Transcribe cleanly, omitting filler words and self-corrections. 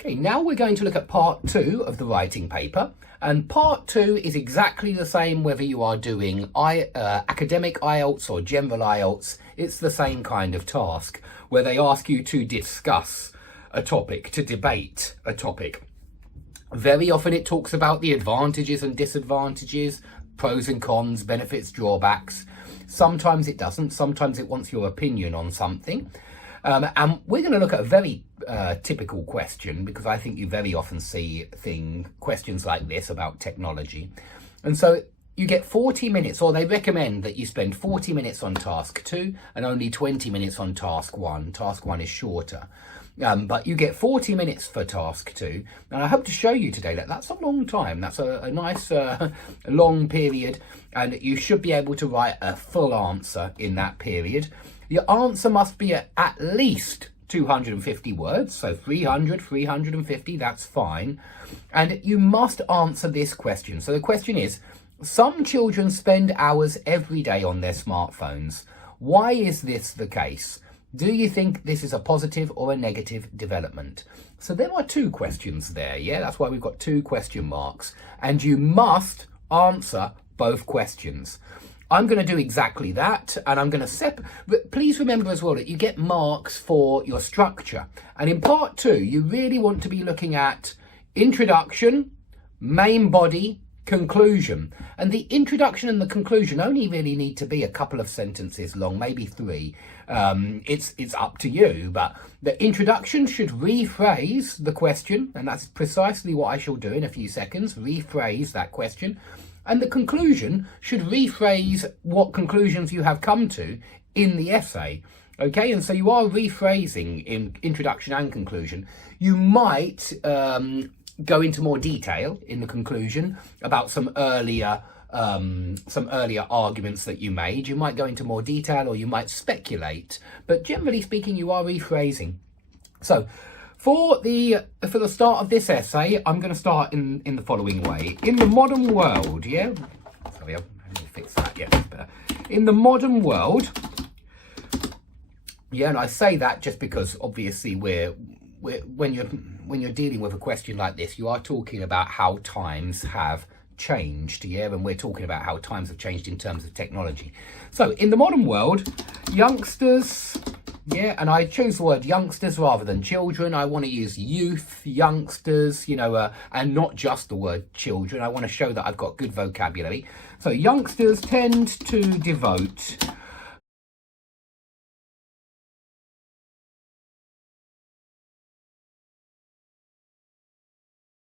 Okay, now we're going to look at part 2 of the writing paper, and part 2 is exactly the same whether you are doing academic IELTS or general IELTS. It's the same kind of task where they ask you to discuss a topic, to debate a topic. Very often it talks about the advantages and disadvantages, pros and cons, benefits, drawbacks. Sometimes it doesn't, sometimes it wants your opinion on something. And we're going to look at a very typical question, because I think you very often see questions like this about technology. And so you get 40 minutes, or they recommend that you spend 40 minutes on task 2 and only 20 minutes on task 1. Task 1 is shorter. But you get 40 minutes for task 2. And I hope to show you today that that's a long time. That's a nice long period. And you should be able to write a full answer in that period. Your answer must be at least 250 words, so 300, 350, that's fine. And you must answer this question. So the question is, some children spend hours every day on their smartphones. Why is this the case? Do you think this is a positive or a negative development? So there are 2 questions there, yeah? That's why we've got 2 question marks. And you must answer both questions. I'm going to do exactly that, and I'm going to please remember as well that you get marks for your structure. And in part 2, you really want to be looking at introduction, main body, conclusion. And the introduction and the conclusion only really need to be a couple of sentences long, maybe 3. It's up to you, but the introduction should rephrase the question, and that's precisely what I shall do in a few seconds, rephrase that question. And the conclusion should rephrase what conclusions you have come to in the essay. Okay, and so you are rephrasing in introduction and conclusion. You might go into more detail in the conclusion about some earlier arguments that you made. You might go into more detail, or you might speculate. But generally speaking, you are rephrasing. So for the start of this essay, I'm going to start in the following way. In the modern world, yeah? Sorry, I need to fix that, yeah, that's better. In the modern world, yeah, and I say that just because obviously when you're dealing with a question like this, you are talking about how times have changed, yeah, and we're talking about how times have changed in terms of technology. So in the modern world, youngsters, yeah, and I chose the word youngsters rather than children. I want to use youth, youngsters, you know, and not just the word children. I want to show that I've got good vocabulary. So youngsters tend to devote